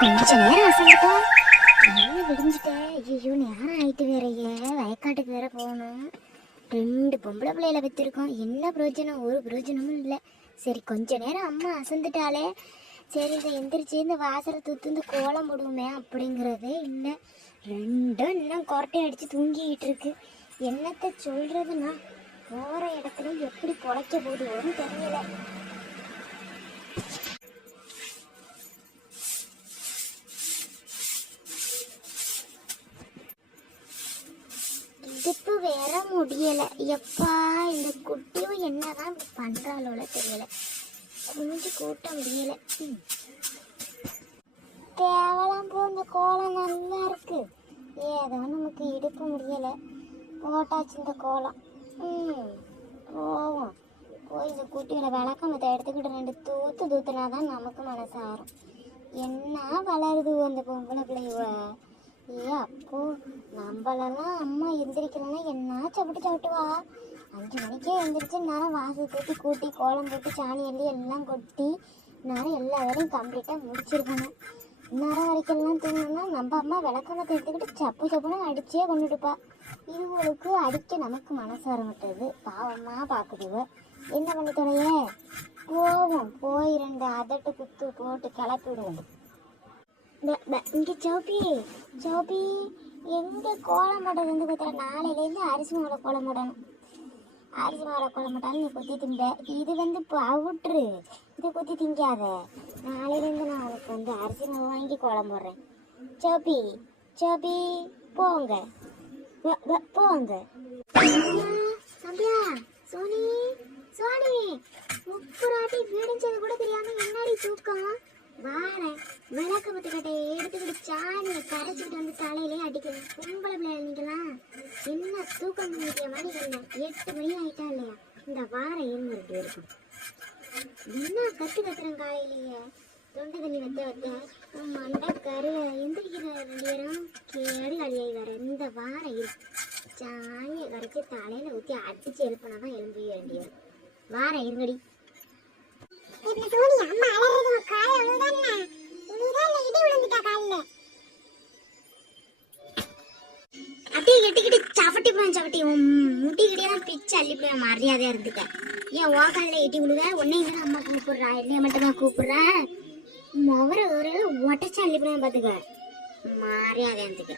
கொஞ்ச நேரம் அசந்துட்டேன். விடிஞ்சிட்டேன். ஐயோ நேரம் ஆயிட்டு வேறையே. வயக்காட்டுக்கு வேற போகணும். 2 பொம்பளை பிள்ளைகளை வச்சிருக்கோம். என்ன பிரயோஜனம்? ஒரு பிரயோஜனமும் இல்லை. சரி கொஞ்ச நேரம் அம்மா அசந்துட்டாலே சரி இதை எந்திரிச்சு இந்த வாசலை தூத்து இந்த கோலம் போடுவோமே அப்படிங்கிறதே இல்லை. 2 இன்னும் கொரட்டை அடித்து தூங்கிக்கிட்டு இருக்கு. என்னத்தை சொல்றதுன்னா போகிற இடத்துல எப்படி பொழைக்க போகுதுன்னு தெரியல. இடுப்பு வேற முடியல. எப்பா இந்த குட்டியும் என்னதான் இப்படி பண்றாளோல தெரியல. குஞ்சு கூட்ட முடியல. தேவலாம் போ, இந்த கோலம் நல்லா இருக்கு. ஏதோ நமக்கு இடுப்பு முடியல. போட்டாச்சு இந்த கோலம். போவோம். போய் இந்த குட்டியோட விளக்கமத்தை எடுத்துக்கிட்டு 2 தூத்து தூத்துனாதான் நமக்கு மனசு ஆறும். என்ன வளருது அந்த பொம்பளை பிள்ளைவ. ஏ அப்போ நம்மளெல்லாம் அம்மா எந்திரிக்கலன்னா என்ன சப்பிட்டுவா. 5 மணிக்கே எந்திரிச்சு நேரம் வாசல் கூட்டி கூட்டி கோலம் போட்டு சாணி அள்ளி எல்லாம் கொட்டி நேரம் எல்லா வேலையும் கம்ப்ளீட்டாக முடிச்சிருக்கணும். நேரம் வரைக்கும்லாம் தூங்கணும்னா நம்ம அம்மா விளக்கமத்தை எடுத்துக்கிட்டு சப்பு சப்புன்னு அடிச்சே கொண்டுட்டுப்பா. இதுகளுக்கு அடிக்க நமக்கு மனசு வர மாட்டேது. பாவமாக பார்க்குதுவ. என்ன பண்ணி தொலையே. போவோம். போய் 2 அதட்டு குத்து போட்டு கிளப்பி விடுவோம். இங்கே சோப்பி எங்கே கோலம் போட்டது வந்து பார்த்தா நாளையிலேருந்து அரிசி மாவை கோலம் போடணும். அரிசி மாவை கோலம் போட்டாலும் நீ கொத்தி திம்ப. இது வந்து பவுட்ரு. இது கொத்தி திங்காத. நாளையிலேருந்து நான் உனக்கு வந்து அரிசி மாவு வாங்கி கோலம் போடுறேன். சோப்பி போங்க போங்க. சந்தியா சோனி முப்புராட்டி வீடிஞ்சது கூட தெரியாம என்னாடி தூக்கம். வாரேன். விளக்கமத்து கட்டையை எடுத்துக்கிட்டு சாணியை கரைச்சிக்கிட்டு வந்து தலையிலே அடிக்கணும். பொம்பளை பிள்ளையா நீங்களாம் என்ன தூக்கம் பண்ணிக்கிற மணி என்ன 8 மணி ஆயிட்டா இல்லையா? இந்த வாரம் ஏன்னு இருக்கும். என்ன கத்துறேன் காலையிலேயே. தொண்டை தண்ணி வத்த மண்டை கரு எந்திரிக்கிற 2 நேரம் கேடு காலியாகி வர. இந்த வாரம் இருக்கு. சாணியை கரைச்சி தலையில ஊற்றி அடிச்சு எழுப்பினாதான் எழும்பி வேண்டியது. வாரம் இருங்கடி. அப்படியே கெட்டிக்கிட்டு சவட்டி முட்டிக்கிட்டே பிச்சு அள்ளிப்படியா மரியாதையா இருந்துக்க. ஏன் ஓகாலில் எட்டி விழுத உன்னை இங்கே அம்மா கூப்பிடுறா, என்னைய மட்டும் தான் கூப்பிடுறா. முகர ஒரு ஒட்டச்சு அள்ளிப்படியா பார்த்துக்க. மரியாதையா இருந்துக்க.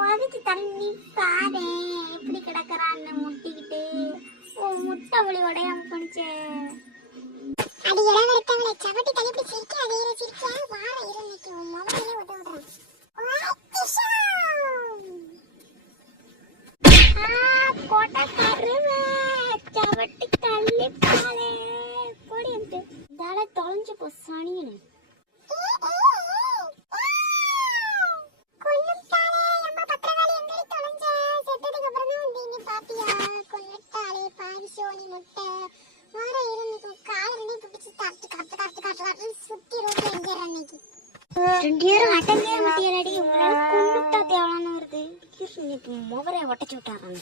உதச்சு தண்ணி பாரு எப்படி கிடக்குறான்னு முட்டிக்கிட்டு. முட்டை ஒளி உடையாம போனுச்சு. அது இடம் எடுத்தவங்களை சவட்டி தண்ணி இப்படி சிரிக்க அதே சிரிக்க வார இருந்துச்சு. மொபைலே ஒட்ட விடுறேன். கோட்டை கருவே சவட்டி தள்ளி பாலே பொடிட்டு இதால தொலைஞ்சு போ சனியனு. முகரை ஒட்டச்சு விட்டாராங்க.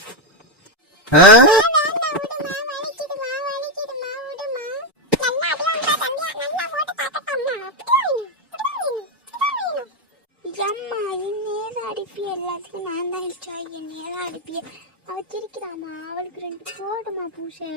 அம்மா என்னேதான் அடிப்பிய எல்லாத்துக்கும் நான் தான் என்னேதான் அடிப்பிய. அவ சிரிக்கிறாமா. அவளுக்கு 2 போடுமா பூசை.